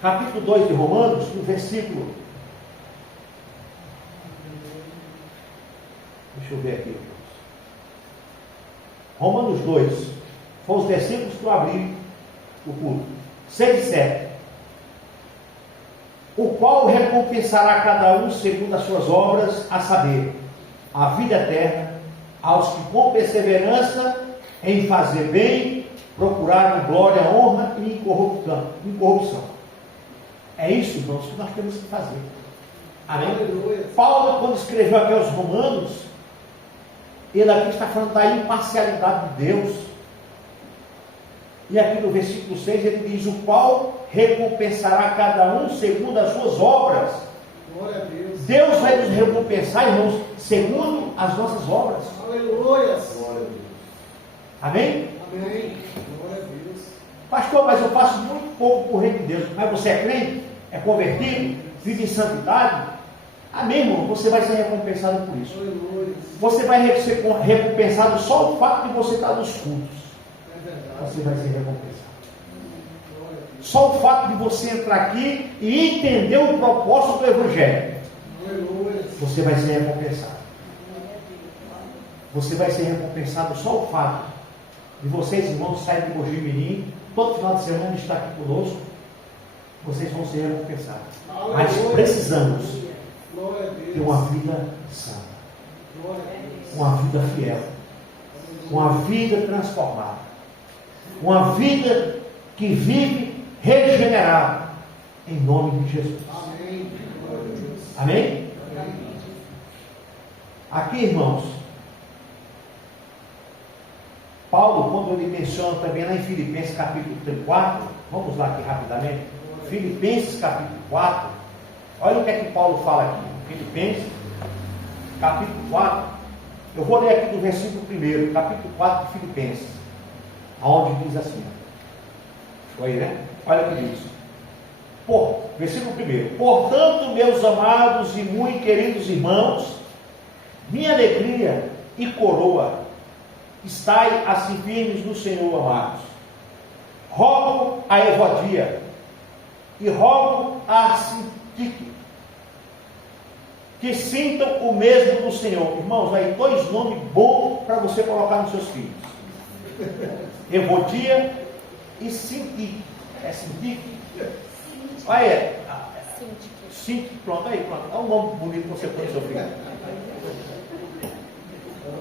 Capítulo 2 de Romanos, no versículo. Deixa eu ver aqui. Romanos 2. Foram os versículos que eu abri o culto. 6 e 7. O qual recompensará cada um segundo as suas obras, a saber, a vida eterna, aos que com perseverança em fazer bem, procuraram glória, honra e incorrupção. É isso, irmãos, que nós temos que fazer. Amém? Paulo, quando escreveu aqui aos Romanos, ele aqui está falando da imparcialidade de Deus. E aqui no versículo 6 ele diz: o qual recompensará cada um segundo as suas obras. Glória a Deus. Deus vai nos recompensar, irmãos, segundo as nossas obras. Aleluia. Glória a Deus. Amém? Amém. Glória a Deus. Pastor, mas eu faço muito pouco por reino de Deus. Mas você é crente? É convertido? Vive em santidade? Amém, irmão? Você vai ser recompensado por isso. Aleluia. Você vai ser recompensado só o fato de você estar nos cultos. Você vai ser recompensado. Só o fato de você entrar aqui e entender o propósito do Evangelho, você vai ser recompensado. Você vai ser recompensado só o fato de vocês, irmãos, saírem de Mojimirim, todo final de semana estar aqui conosco. Vocês vão ser recompensados. Mas precisamos ter uma vida santa, uma vida fiel, uma vida transformada. Uma vida que vive regenerada em nome de Jesus. Amém? Amém? Aqui, irmãos, Paulo, quando ele menciona também lá em Filipenses capítulo 4, vamos lá aqui rapidamente. Filipenses capítulo 4, olha o que é que Paulo fala aqui. Filipenses capítulo 4, eu vou ler aqui do versículo 1, capítulo 4 de Filipenses. Onde diz assim, foi, né? Olha o que diz. Versículo 1. Portanto, meus amados e muito queridos irmãos, minha alegria e coroa, estai assim firmes no Senhor, amados. Rogo a Evodia e rogo a Sintique que sintam o mesmo do Senhor. Irmãos, aí 2 nomes bons para você colocar nos seus filhos: Evodia e Sintique. É Sintique? Olha aí. Sintique, pronto, aí, pronto. É um nome bonito que você põe no seu filho.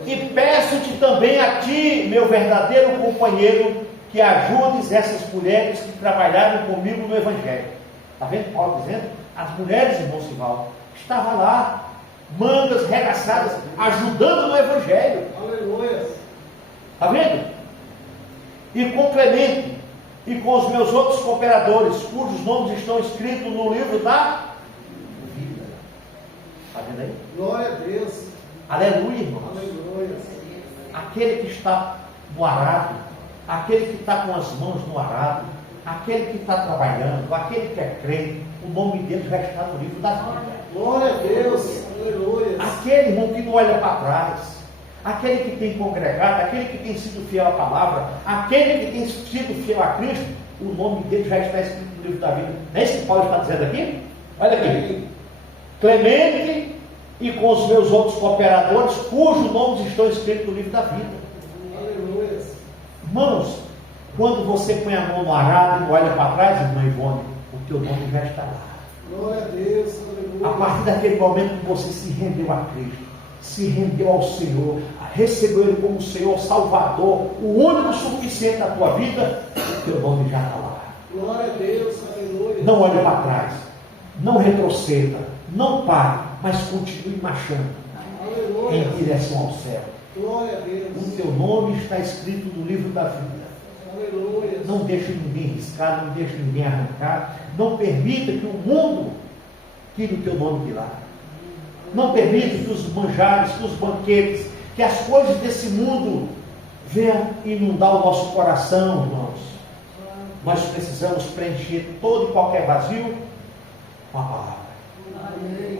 E peço-te também a ti, meu verdadeiro companheiro, que ajudes essas mulheres que trabalharam comigo no Evangelho. Está vendo Paulo dizendo? As mulheres, irmão Sival, estavam lá, mangas regaçadas, ajudando no Evangelho. Aleluia. Está vendo? E com Clemente, e com os meus outros cooperadores, cujos nomes estão escritos no livro da vida. Está vendo aí? Glória a Deus. Aleluia, irmãos. Aleluia. Aquele que está no arado, aquele que está com as mãos no arado, aquele que está trabalhando, aquele que é crente, o nome dele já está no livro da vida. Glória a Deus. Aleluia. Aquele irmão que não olha para trás, aquele que tem congregado, aquele que tem sido fiel à palavra, aquele que tem sido fiel a Cristo, o nome dele já está escrito no livro da vida. Não é isso que Paulo está dizendo aqui? Olha aqui. Clemente e com os meus outros cooperadores, cujos nomes estão escritos no livro da vida. Aleluia. Irmãos, quando você põe a mão no arado e olha para trás, irmã Ivone, o teu nome já está lá. Glória a Deus. Aleluia. A partir daquele momento que você se rendeu a Cristo, se rendeu ao Senhor, recebeu Ele como Senhor, Salvador, o único suficiente na tua vida, o teu nome já está lá. Glória a Deus. Aleluia. Não olhe para trás, não retroceda, não pare, mas continue marchando Aleluia. em direção ao céu. Glória a Deus. O teu nome está escrito no livro da vida. Aleluia. Não deixe ninguém riscar, não deixe ninguém arrancar. Não permita que o mundo tire o teu nome de lá. Não permita que os manjares, que os banquetes, que as coisas desse mundo venham inundar o nosso coração, irmãos. Nós precisamos preencher todo e qualquer vazio com a palavra,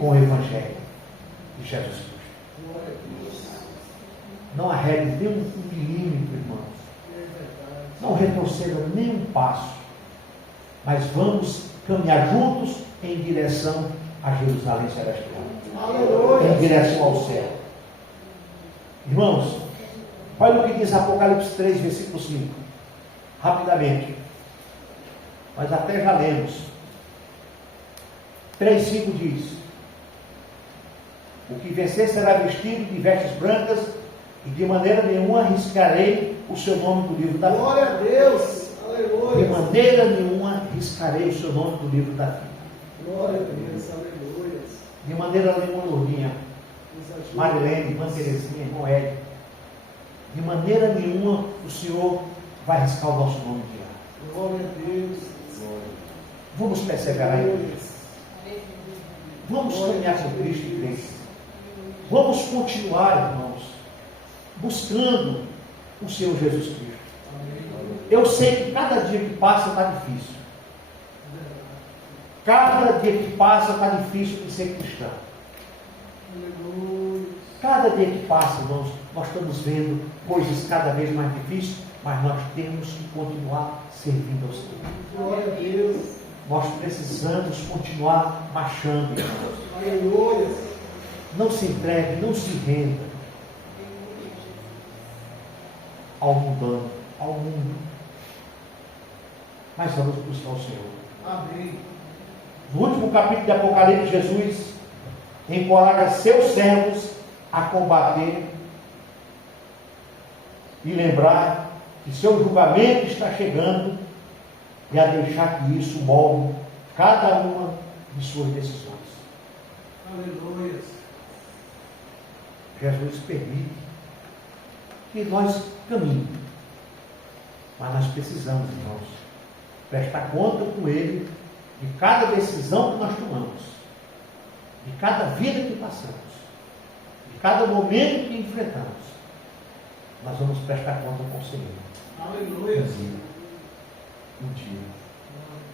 com o Evangelho de Jesus Cristo. Glória a Deus. Não arregue nem um milímetro, irmãos. É verdade. Não retroceda nem um passo, mas vamos caminhar juntos em direção a Jerusalém Celestial, Aleluia. em direção ao céu. Irmãos, olha o que diz Apocalipse 3, versículo 5, rapidamente, nós até já lemos. 3,5 diz: o que vencer será vestido de vestes brancas, e de maneira nenhuma riscarei o seu nome do livro da vida. Glória a Deus. De Aleluia. maneira nenhuma riscarei o seu nome do livro da vida. Glória a Deus. Aleluia. De maneira nenhuma, Lourdinha, Nos ajude. Marilene, irmã Terezinha, irmão Hélio. De maneira nenhuma o Senhor vai riscar o nosso nome de lá. Glória a Deus. Vamos perseverar em Aleluia. Cristo. Vamos caminhar com Cristo e Cristo. Vamos continuar, irmãos, buscando o Senhor Jesus Cristo. Eu sei que cada dia que passa está difícil. Cada dia que passa está difícil de ser cristão. Aleluia. Cada dia que passa, irmãos, nós estamos vendo coisas cada vez mais difíceis, mas nós temos que continuar servindo ao Senhor. Glória a Deus. Nós precisamos continuar marchando, irmãos. Aleluia. Não se entregue, não se renda ao mundano, ao mundo. Mas vamos buscar o Senhor. Amém. No último capítulo de Apocalipse, Jesus encoraja seus servos a combater e lembrar que seu julgamento está chegando e a deixar que isso molde cada uma de suas decisões. Aleluia. Jesus permite que nós caminhemos, mas nós precisamos, irmãos, prestar conta com Ele de cada decisão que nós tomamos, de cada vida que passamos, de cada momento que enfrentamos. Nós vamos prestar conta com o Senhor. Aleluia. Um dia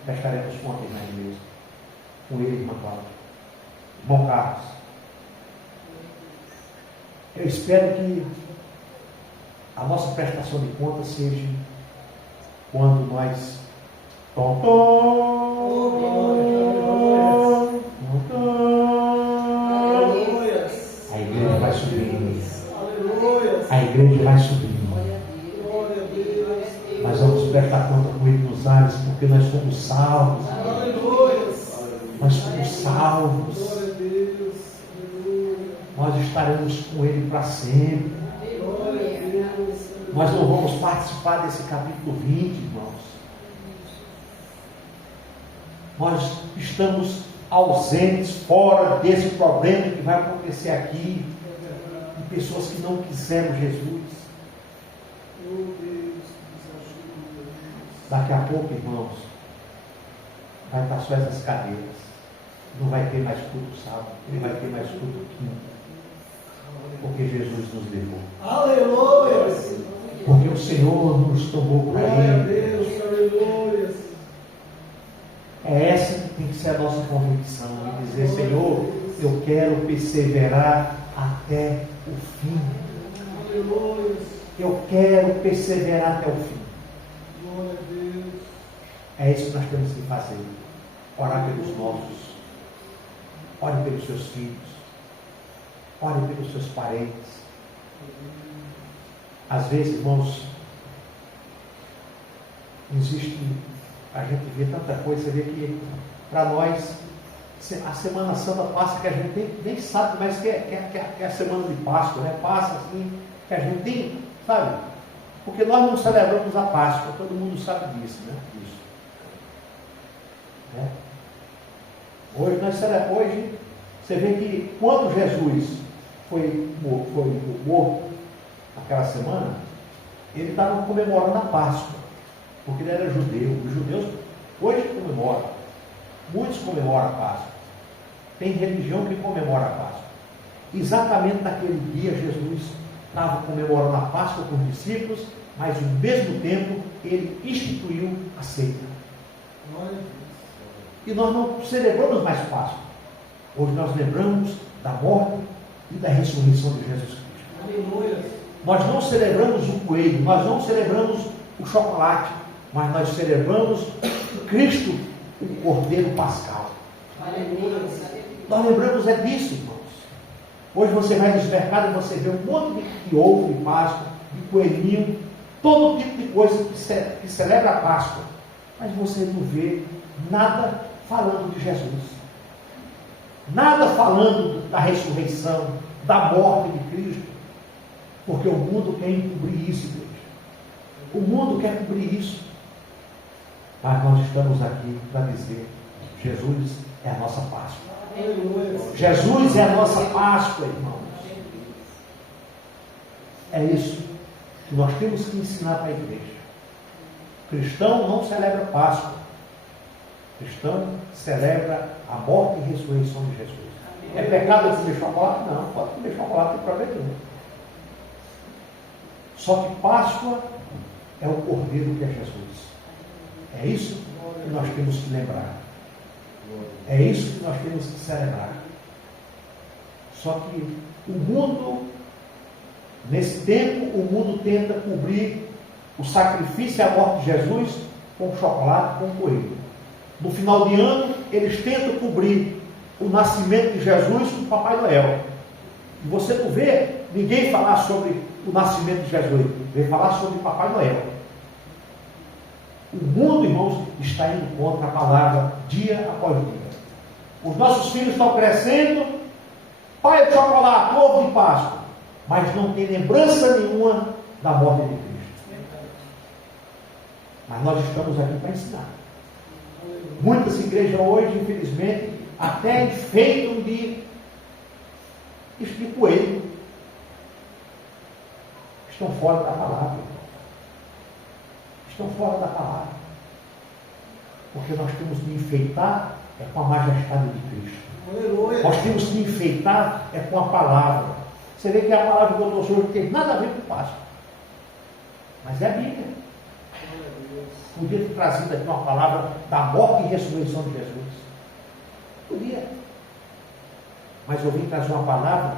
prestaremos contas na igreja com Ele, irmã Cláudia, irmão Carlos. Eu espero que a nossa prestação de contas seja quando nós subindo. Aleluia. A igreja vai subindo. Glória a Deus. Nós vamos prestar conta com Ele nos ares, porque nós somos salvos. Aleluia. Nós somos salvos. Glória a Deus. Aleluia. Nós estaremos com Ele para sempre. Glória a Deus. Nós não vamos participar desse capítulo 20, irmãos. Nós estamos ausentes, fora desse problema que vai acontecer aqui, de pessoas que não quiseram Jesus. Oh Deus, nos ajuda. Daqui a pouco, irmãos, vai estar só essas cadeiras. Não vai ter mais culto sábado, não vai ter mais culto quinto. Porque Jesus nos levou. Aleluia. Porque o Senhor nos tomou para Glória a Ele. Deus. Aleluia. É essa que tem que ser a nossa convicção. E dizer, Senhor, eu quero perseverar até o fim. Aleluia. Eu quero perseverar até o fim. Glória a Deus. É isso que nós temos que fazer. Orar pelos nossos. Ore pelos seus filhos. Ore pelos seus parentes. Às vezes, irmãos, existe, a gente vê tanta coisa, você vê que para nós, a Semana Santa passa que a gente nem sabe mais que é a Semana de Páscoa, né? Passa assim, que a gente tem, sabe? Porque nós não celebramos a Páscoa, todo mundo sabe disso, né? Isso. Né? Hoje, você vê que quando Jesus foi morto aquela semana, ele estava comemorando a Páscoa, porque ele era judeu. Os judeus hoje comemoram, muitos comemoram a Páscoa. Tem religião que comemora a Páscoa. Exatamente naquele dia Jesus estava comemorando a Páscoa com os discípulos, mas ao mesmo tempo ele instituiu a ceia. E nós não celebramos mais Páscoa. Hoje nós lembramos da morte e da ressurreição de Jesus Cristo. Aleluia. Nós não celebramos o coelho, nós não celebramos o chocolate, mas nós celebramos Cristo, o Cordeiro Pascal. Aleluia. Nós lembramos disso, irmãos. Hoje você vai nos mercados e você vê um monte de ovo de Páscoa, de coelhinho, todo tipo de coisa que celebra a Páscoa. Mas você não vê nada falando de Jesus. Nada falando da ressurreição, da morte de Cristo. Porque o mundo quer encobrir isso, igreja. O mundo quer cobrir isso. Mas nós estamos aqui para dizer: Jesus é a nossa Páscoa. Aleluia. Jesus é a nossa Páscoa, irmãos. É isso que nós temos que ensinar para a igreja. Cristão não celebra Páscoa. Cristão celebra a morte e ressurreição de Jesus. É pecado comer chocolate? Não, pode comer chocolate, não tem problema nenhum. Só que Páscoa é o Cordeiro que é Jesus. É isso que nós temos que lembrar. É isso que nós temos que celebrar. Só que o mundo, nesse tempo, o mundo tenta cobrir o sacrifício e a morte de Jesus com chocolate, com coelho. No final de ano, eles tentam cobrir o nascimento de Jesus com o Papai Noel. E você não vê ninguém falar sobre o nascimento de Jesus, vem falar sobre Papai Noel. O mundo, irmãos, está indo contra a palavra dia após dia. Os nossos filhos estão crescendo, pai de chocolate, ovo de Páscoa, mas não tem lembrança nenhuma da morte de Cristo. Mas nós estamos aqui para ensinar. Muitas igrejas hoje, infelizmente, até enfeitam de coelho. Estão fora da palavra. Estão fora da palavra. Porque nós temos que enfeitar com a majestade de Cristo. Aleluia. Nós temos que enfeitar com a palavra. Você vê que a palavra que eu trouxe hoje não tem nada a ver com Páscoa. Mas é a Bíblia. Podia ter trazido aqui uma palavra da morte e ressurreição de Jesus. Podia. Mas eu vim trazer uma palavra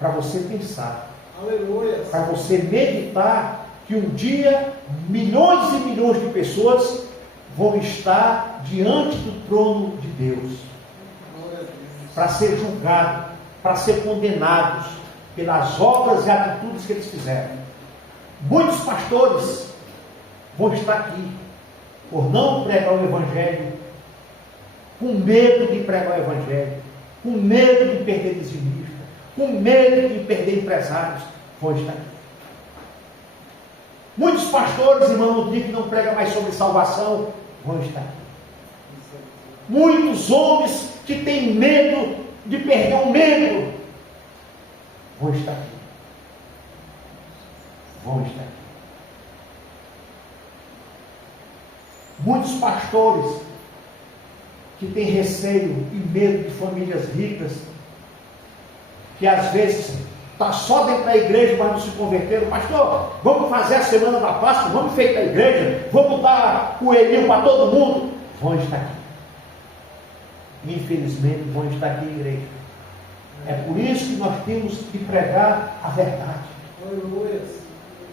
para você pensar. Aleluia. Para você meditar que um dia milhões e milhões de pessoas vão estar diante do trono de Deus. Para ser julgados, para ser condenados, pelas obras e atitudes que eles fizeram. Muitos pastores vão estar aqui por não pregar o Evangelho, com medo de pregar o Evangelho, com medo de perder dizimistas, com medo de perder empresários, vão estar aqui. Muitos pastores, irmão Rodrigo, que não pregam mais sobre salvação, vão estar aqui. Muitos homens que têm medo de perder o medo, vão estar aqui. Vão estar aqui. Muitos pastores que têm receio e medo de famílias ricas, que às vezes está só dentro da igreja, mas não se converteram. Pastor, vamos fazer a semana da Páscoa, vamos feitar a igreja, vamos dar coelhinho para todo mundo. Vão estar aqui. Infelizmente vão estar aqui em igreja. É por isso que nós temos que pregar a verdade.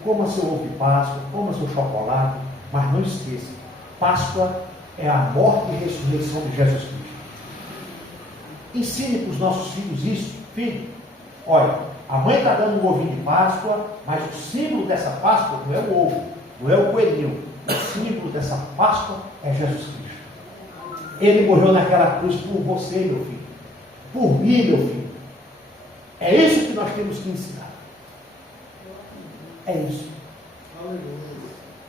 Coma seu ovo de Páscoa, coma seu chocolate, mas não esqueça, Páscoa é a morte e ressurreição de Jesus Cristo. Ensine para os nossos filhos isso. Filho, olha, a mãe está dando um ovinho de Páscoa, mas o símbolo dessa Páscoa não é o ovo, não é o coelhinho. O símbolo dessa Páscoa é Jesus Cristo. Ele morreu naquela cruz por você, meu filho. Por mim, meu filho. É isso que nós temos que ensinar. É isso.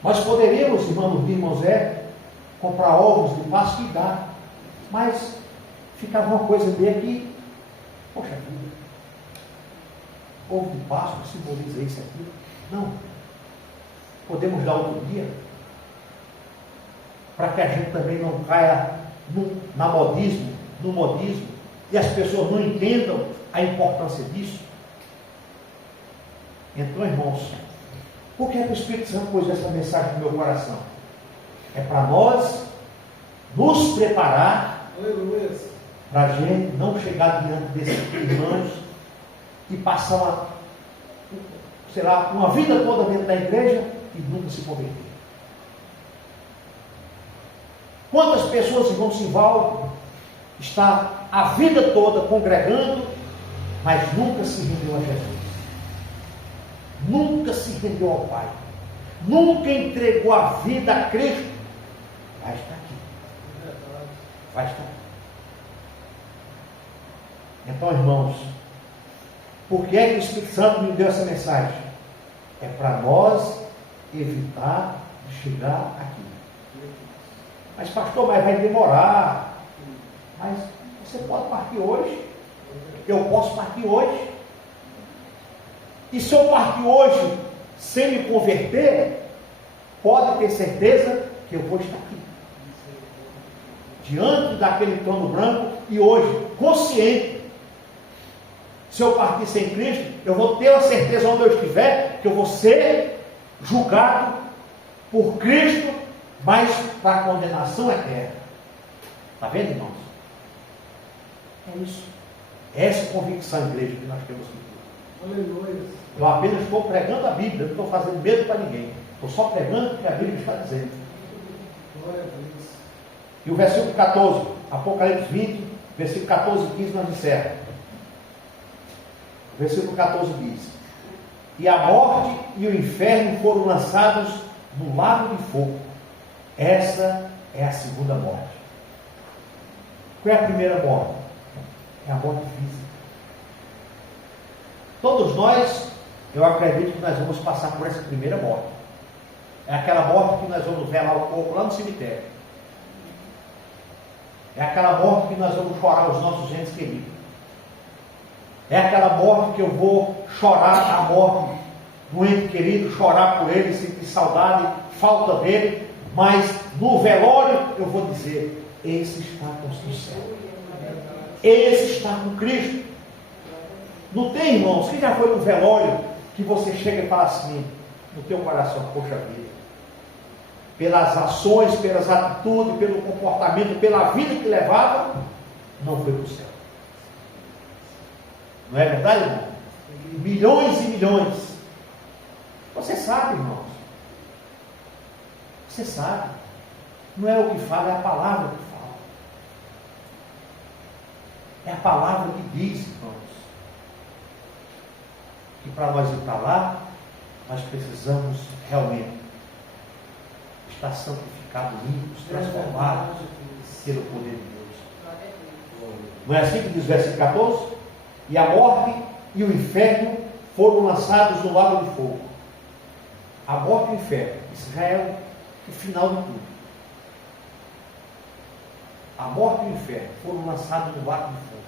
Nós poderíamos, irmão Zé, comprar ovos de Páscoa e dar. Mas ficava uma coisa bem aqui. Poxa vida. Ovo de Páscoa simboliza isso aqui. Não. Podemos dar outro dia. Para que a gente também não caia no modismo, e as pessoas não entendam a importância disso. Então, irmãos, por que o Espírito Santo pôs essa mensagem no meu coração? É para nós nos preparar para a gente não chegar diante desses irmãos e passar uma vida toda dentro da igreja e nunca se converter. Quantas pessoas, irmão Simvaldo, está a vida toda congregando, mas nunca se rendeu a Jesus, nunca se rendeu ao Pai, nunca entregou a vida a Cristo? Vai estar aqui. Vai estar aqui. Então, irmãos, por que é que o Espírito Santo me deu essa mensagem? É para nós evitar de chegar aqui. Mas pastor, mas vai demorar. Mas você pode partir hoje. Eu posso partir hoje. E se eu partir hoje sem me converter, pode ter certeza que eu vou estar aqui. Diante daquele trono branco e hoje, consciente. Se eu partir sem Cristo, eu vou ter a certeza onde eu estiver, que eu vou ser julgado por Cristo, mas para a condenação eterna. Está vendo, irmãos? É isso. É essa convicção, igreja, que nós temos que ter. Aleluia. Eu apenas estou pregando a Bíblia, não estou fazendo medo para ninguém. Estou só pregando o que a Bíblia está dizendo. Glória a Deus. E o versículo 14, Apocalipse 20, versículo 14 e 15, nós encerramos. O versículo 14 diz: E a morte e o inferno foram lançados no lago de fogo. Essa é a segunda morte. Qual é a primeira morte? É a morte física. Todos nós, eu acredito que nós vamos passar por essa primeira morte. É aquela morte que nós vamos velar o corpo lá no cemitério. É aquela morte que nós vamos chorar os nossos entes queridos. É aquela morte que eu vou chorar a morte do ente querido, chorar por ele, sentir saudade, falta dele, mas no velório eu vou dizer: esse está com o céu, esse está com Cristo. Não tem, irmãos, quem já foi no velório que você chega e fala assim no teu coração: poxa vida, pelas ações, pelas atitudes, pelo comportamento, pela vida que levava, não foi para o céu. Não é verdade, irmão? Milhões e milhões. Você sabe, irmãos. Você sabe. Não é o que fala, é a palavra que fala. É a palavra que diz, irmãos. que para nós ir para lá, nós precisamos realmente estar santificados, limpos, transformados pelo poder de Deus. Não é assim que diz o versículo 14? E a morte e o inferno foram lançados no lago de fogo. A morte e o inferno, isso já é o final de tudo. A morte e o inferno foram lançados no lago de fogo.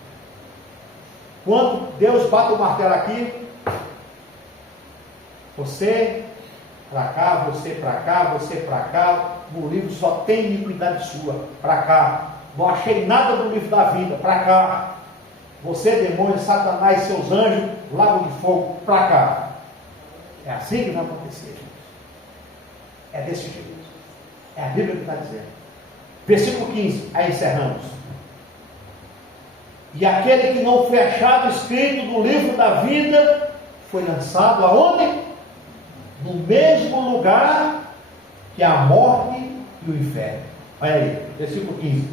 Quando Deus bate o martelo aqui, você para cá, você para cá, você para cá, no livro só tem iniquidade sua, para cá. Não achei nada no livro da vida, para cá. Você, demônio, Satanás e seus anjos, lago de fogo, para cá. É assim que vai acontecer, gente. É desse jeito. É a Bíblia que está dizendo. Versículo 15, aí encerramos. E aquele que não foi achado escrito no livro da vida, foi lançado aonde? No mesmo lugar que a morte e o inferno. Olha aí, versículo 15.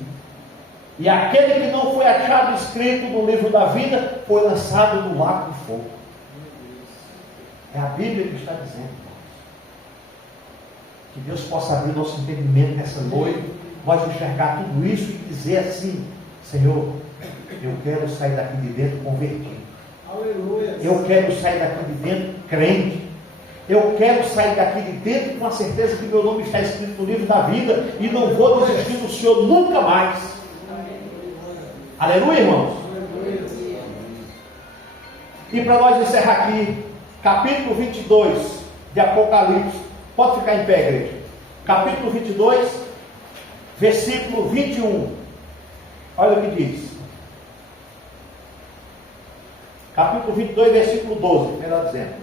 E aquele que não foi achado escrito no livro da vida, foi lançado no lago de fogo. É a Bíblia que está dizendo. Que Deus possa abrir nosso entendimento nessa noite, nós enxergar tudo isso e dizer assim: Senhor, eu quero sair daqui de dentro convertido. Aleluia. Eu quero sair daqui de dentro crente. Eu quero sair daqui de dentro com a certeza que meu nome está escrito no livro da vida e não vou desistir do Senhor nunca mais. Aleluia, irmãos. E para nós encerrar aqui, capítulo 22 de Apocalipse. Pode ficar em pé, igreja. Capítulo 22, versículo 21. Olha o que diz. Capítulo 22, versículo 12. Melhor dizendo.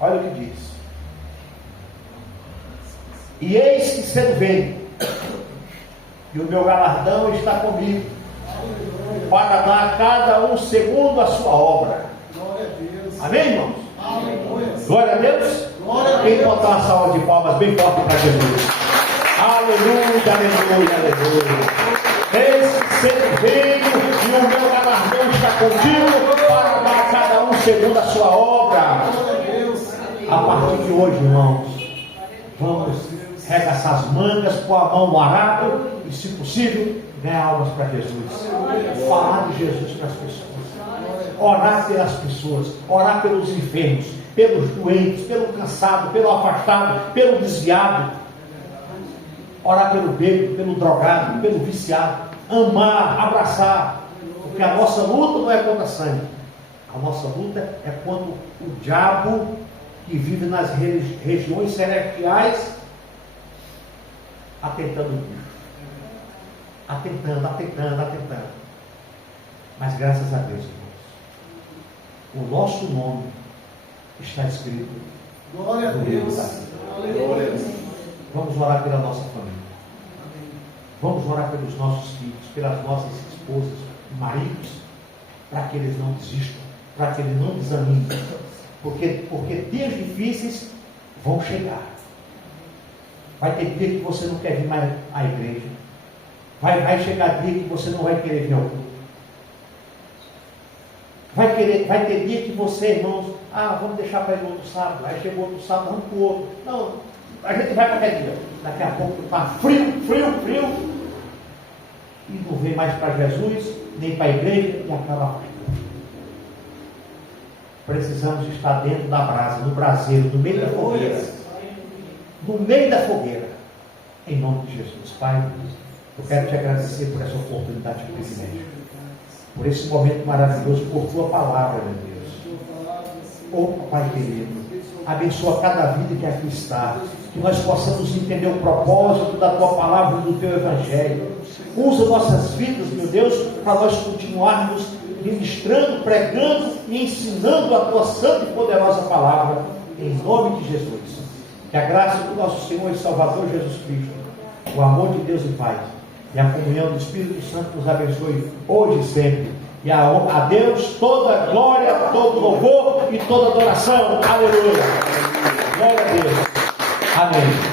Olha o que diz. E eis que cedo venho, e o meu galardão está comigo, para dar a cada um segundo a sua obra. Glória a Deus. Amém, irmãos? Aleluia. Glória a Deus. Glória a Quem Deus. botar uma salva de palmas bem forte para Jesus. Aleluia, aleluia, aleluia. Eis que cedo venho, e o meu galardão está contigo, para dar a cada um segundo a sua obra. Glória a Deus. A partir de hoje, irmãos, vamos regaçar as mangas, pôr a mão no arado e, se possível, ganhar almas para Jesus. Falar de Jesus para as pessoas. Orar pelas pessoas. Orar pelos enfermos, pelos doentes, pelo cansado, pelo afastado, pelo desviado. Orar pelo bêbado, pelo drogado, pelo viciado. Amar, abraçar. Porque a nossa luta não é contra sangue. A nossa luta é contra o diabo que vive nas regiões celestiais, atentando o bicho. Atentando. Mas graças a Deus, irmãos, o nosso nome está escrito. Glória a Deus. Aleluia. Vamos orar pela nossa família. Vamos orar pelos nossos filhos, pelas nossas esposas, maridos, para que eles não desistam, para que eles não desanimem. Porque dias difíceis vão chegar. Vai ter dia que você não quer vir mais à igreja. Vai chegar dia que você não vai querer vir ao culto. Vai ter dia que você, irmãos, vamos deixar para ir no outro sábado. Aí chegou outro sábado, vamos para o outro. Não, a gente vai qualquer dia. Daqui a pouco está frio. E não vem mais para Jesus, nem para a igreja, e acaba a festa. Precisamos estar dentro da brasa, no braseiro, no meio da fogueira. No meio da fogueira. Em nome de Jesus. Pai, eu quero te agradecer por essa oportunidade de privilégio. Por esse momento maravilhoso, por tua palavra, meu Deus. Pai querido, abençoa cada vida que aqui está. Que nós possamos entender o propósito da tua palavra e do teu evangelho. Usa nossas vidas, meu Deus, para nós continuarmos ministrando, pregando e ensinando a tua santa e poderosa palavra, em nome de Jesus. Que a graça do nosso Senhor e Salvador Jesus Cristo, o amor de Deus e Pai e a comunhão do Espírito Santo nos abençoe hoje e sempre. E a Deus toda glória, todo louvor e toda adoração. Aleluia. Glória a Deus. Amém.